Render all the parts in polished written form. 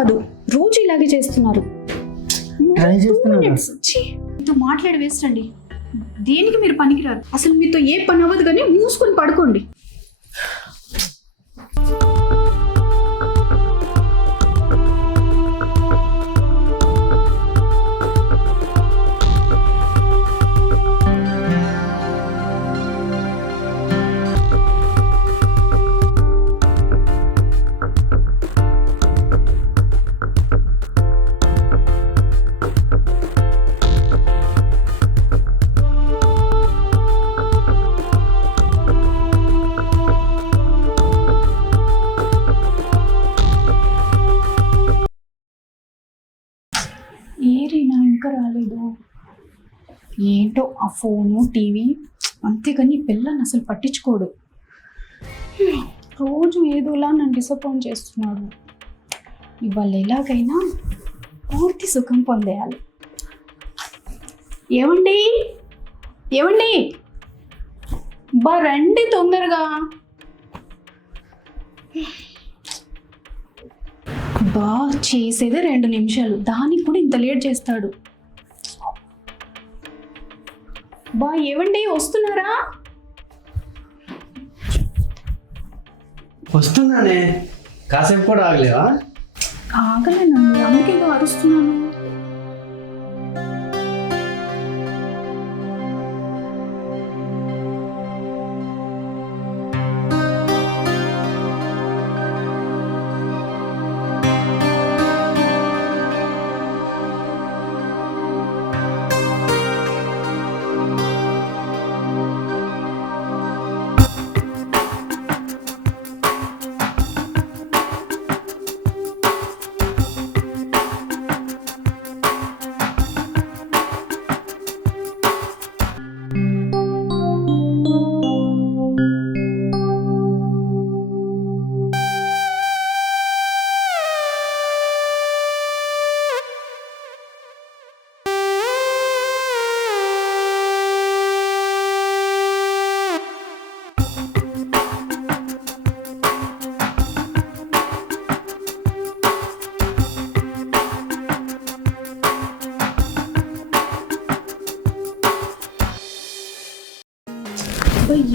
కాదు, రోజు ఇలాగే చేస్తున్నారు. ట్రై చేస్తున్నాను. మీతో మాట్లాడి వేస్ట్ అండి. దేనికి మీరు పనికిరారు. అసలు మీతో ఏ పని అవ్వదు, కానీ మూసుకొని పడుకోండి. ఏరీనా ఇంకా రాలేదు. ఏంటో ఆ ఫోను టీవీ, అంతేగాని పిల్లని అసలు పట్టించుకోడు. రోజు ఏదోలా నన్ను డిసప్పాయింట్ చేస్తున్నాడు. ఇవాళ ఎలాగైనా పూర్తి సుఖం పొందేయాలి. ఏమండి ఏమండి, బా రండి తొందరగా. బా చేసేదే 2 నిమిషాలు, దానికి కూడా ఇంత లేట్ చేస్తాడు. బా ఏవండి వస్తున్నారా? వస్తున్నానే, కాసేపు కూడా ఆగలేవా? ఆగలేనండి, అందుకే అరుస్తున్నాను.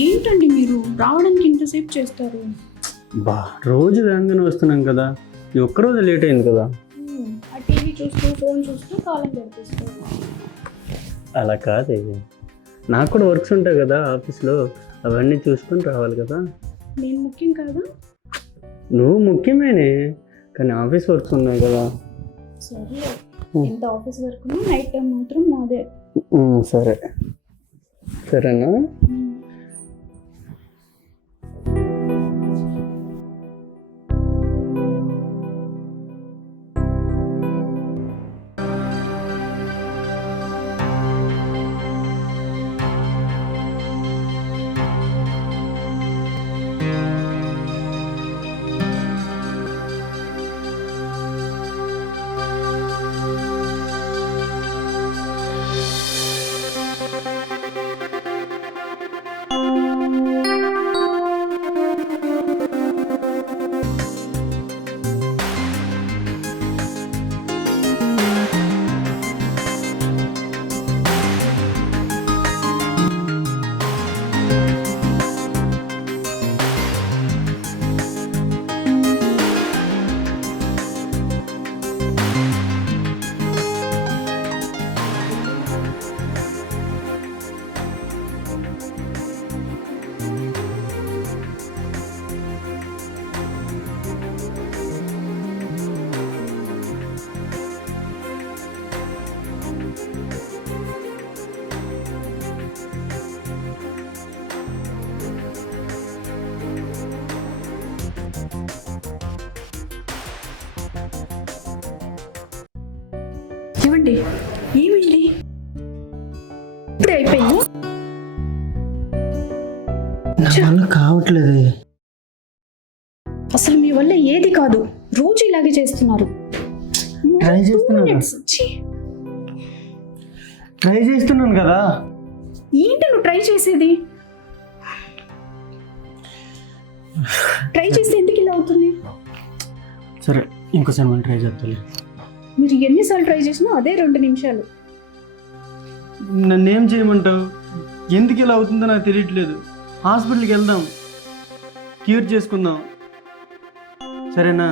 ఏంటండి మీరు రావడానికి ఇంతసేపు చేస్తారు? బా రోజు వేగంగానే వస్తున్నాం కదా, ఈ ఒక్కరోజు లేట్ అయింది కదా. ఆ టీవీ చూస్తూ ఫోన్ చూస్తూ కాలం గడిపిస్తారు. అలా కాదే, నాకు కూడా వర్క్స్ ఉంటాయి కదా ఆఫీస్లో, అవన్నీ చూసుకొని రావాలి కదా. నేను ముఖ్యం కాదా? నువ్వు ముఖ్యమేనే, కానీ ఆఫీస్ వర్క్స్ ఉన్నాయి కదా. సరే, ఎంత ఆఫీస్ వర్క్ నైట్ టైం మాత్రం నాదే. సరే సరేనా? ఏమండి ఏమండి ఇప్పుడే అయిపోయింది. నా వల్ల కావట్లేదే. అసలు మీ వల్ల ఏది కాదు, రోజు ఇలాగే చేస్తున్నారు. ట్రై చేస్తున్నాను కదా. ఏంటి నువ్వు ట్రై చేసేది? ట్రై చేస్తే ఎందుకు ఇలా అవుతుంది? సరే ఇంకోసారి మనం ట్రై చేస్తాను. మీరు ఎన్నిసార్లు ట్రై చేసినా అదే 2 నిమిషాలు. నన్ను ఏం చేయమంటావు? ఎందుకు ఇలా అవుతుందో నాకు తెలియట్లేదు. హాస్పిటల్కి వెళ్దాం, క్యూర్ చేసుకుందాం, సరేనా?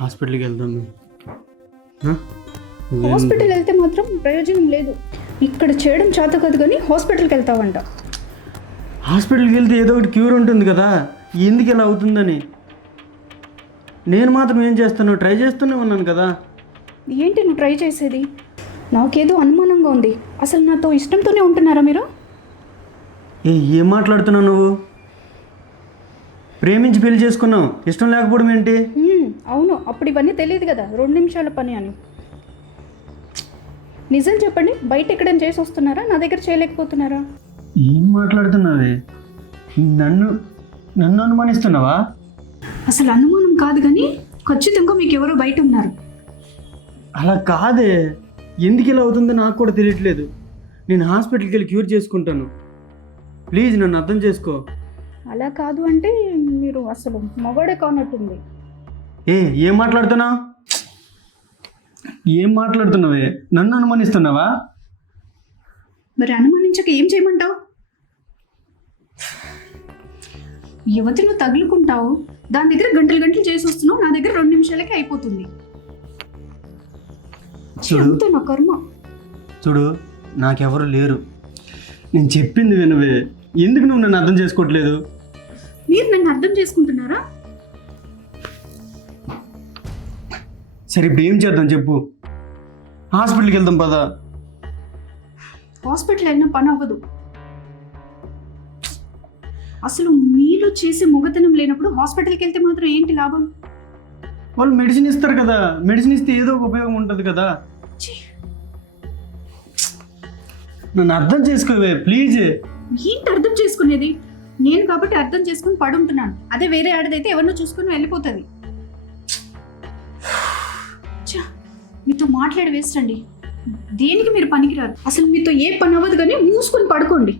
హాస్పిటల్కి వెళ్దాం. హాస్పిటల్ వెళ్తే మాత్రం ప్రయోజనం లేదు. ఇక్కడ చేయడం చేత కాదు కానీ హాస్పిటల్కి వెళ్తావంట. హాస్పిటల్కి వెళ్తే ఏదో ఒకటి క్యూర్ ఉంటుంది కదా, ఎందుకు ఇలా అవుతుందని. నేను మాత్రం ఏం చేస్తాను, ట్రై చేస్తూనే ఉన్నాను కదా. ఏంటి నువ్వు ట్రై చేసేది? నాకేదో అనుమానంగా ఉంది. అసలు నాతో ఇష్టంతోనే ఉంటున్నారా మీరు? ఏం మాట్లాడుతున్నావు నువ్వు? ప్రేమించి పెళ్లి చేసుకున్నావు, ఇష్టం లేకపోవడం ఏంటి? అవును, అప్పుడు ఇవన్నీ తెలియదు కదా 2 నిమిషాల పని అని. నిజం చెప్పండి, బయట ఎక్కడైనా చేసి వస్తున్నారా? నా దగ్గర చేయలేకపోతున్నారా? ఏం మాట్లాడుతున్నావే? నన్ను నన్ను అనుమానిస్తున్నావా? అసలు అనుమానం కాదు కానీ ఖచ్చితంగా మీకు ఎవరో బయట ఉన్నారు. అలా కాదే, ఎందుకు ఇలా అవుతుందో నాకు కూడా తెలియట్లేదు. నేను హాస్పిటల్కి వెళ్ళి క్యూర్ చేసుకుంటాను, ప్లీజ్ నన్ను అర్థం చేసుకో. అలా కాదు అంటే మీరు అసలు మగవాడే కానట్టుంది. ఏం మాట్లాడుతున్నావు? ఏం మాట్లాడుతున్నావే? నన్ను అనుమానిస్తున్నావా? మరి అనుమానించక ఏం చేయమంటావు? యువతి నువ్వు తగులుకుంటావు, దాని దగ్గర గంటలు గంటలు చేసి వస్తున్నావు, నా దగ్గర 2 నిమిషాలకే అయిపోతుంది. చూడు నా కర్మ. చూడు, నాకెవరు లేరు. నేను చెప్పింది వినవే. ఎందుకు నువ్వు నన్ను అర్థం చేసుకోవట్లేదు? మీరు నన్ను అర్థం చేసుకుంటున్నారా? సరే ఇప్పుడు ఏం చేద్దాం చెప్పు. హాస్పిటల్కి వెళ్దాం పదా. హాస్పిటల్ అయినా పని అవ్వదు. అసలు మీలో చేసే మొగతనం లేనప్పుడు హాస్పిటల్కి వెళ్తే మాత్రం ఏంటి లాభం? వాళ్ళు మెడిసిన్ ఇస్తారు కదా, మెడిసిన్ ఇస్తే ఏదో ఒక ఉపయోగం ఉంటుంది కదా. నన్ను అర్థం చేసుకోవే ప్లీజ్. ఏంటి అర్థం చేసుకునేది? నేను కాబట్టి అర్థం చేసుకుని పడుంటున్నాను. అదే వేరే ఆడదైతే ఎవరినో చూసుకుని వెళ్ళిపోతుంది. మీతో మాట్లాడి వేస్ట్ అండి. దేనికి మీరు పనికిరారు. అసలు మీతో ఏ పని అవ్వదు కానీ మూసుకొని పడుకోండి.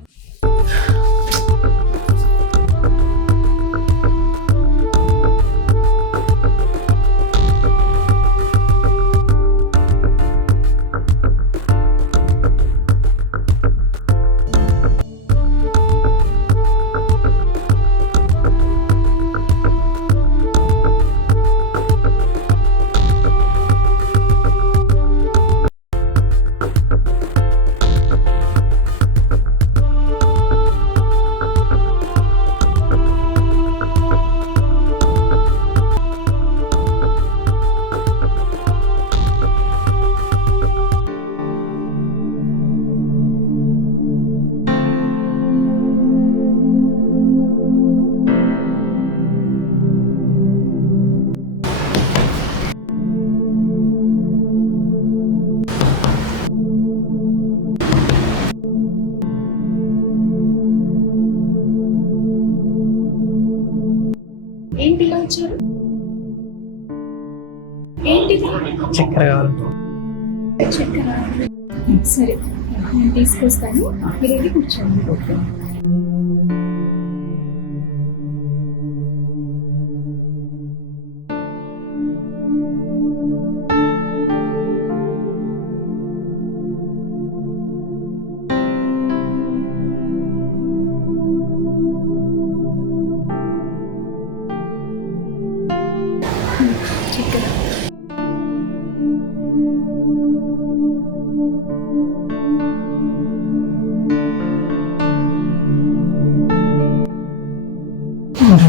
ఏంటి ఇలా వచ్చారు? ఏంటిది? చక్కెర కావాలి. చక్కెర? సరే నేను తీసుకొస్తాను, మీరు వెళ్ళి కూర్చోండి. ఓకే. చక్కెర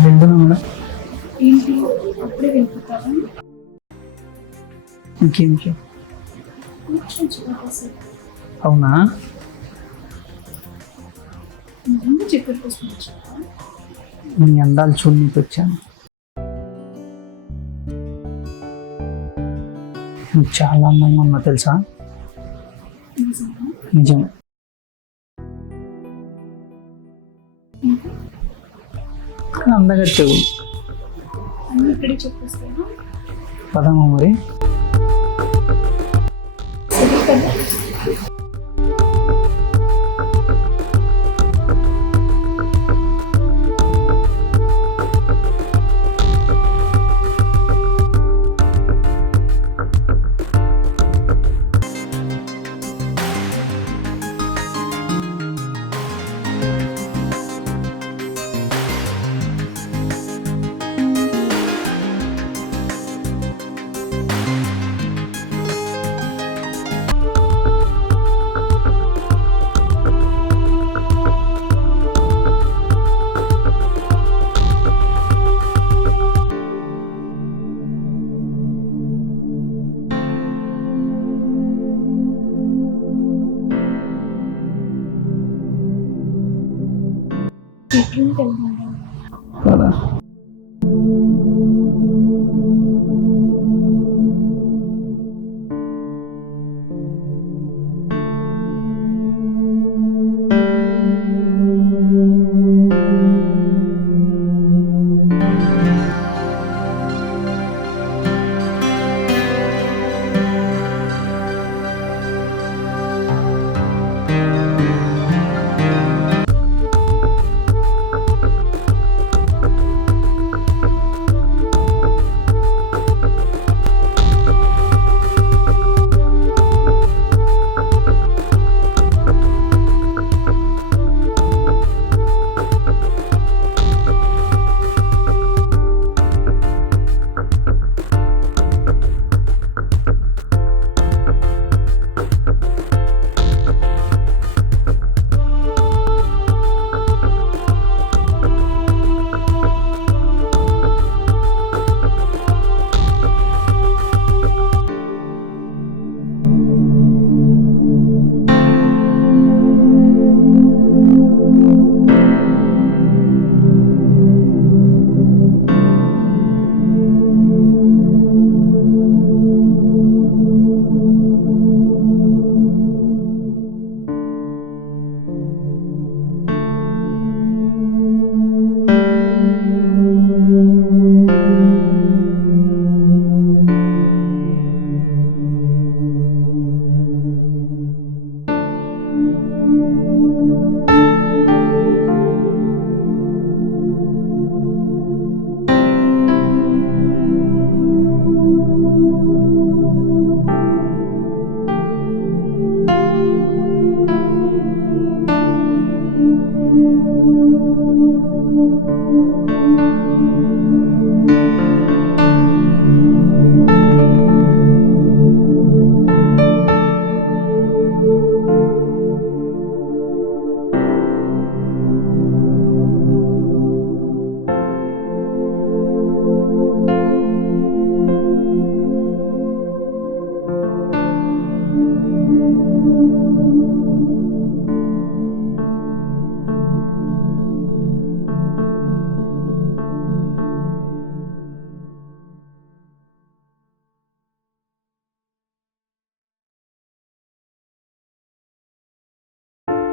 వెళ్తున్నాం. ఏంటి అప్పుడే వెళ్ళిపోతావా? ఇంకేం అవునా? ముందు చక్కెర కోసం వచ్చావా? నీ అందాలు చూడడానికి వచ్చాను. నువ్వు చాలా అందంగా ఉన్నా తెలుసా? నిజం. అందగట్టేవు. అన్నీ ఇక్కడే చెప్పేస్తాను. పదమా మరి. సరే కదా. బెడ్రూమ్కి వెళ్దాం. కదా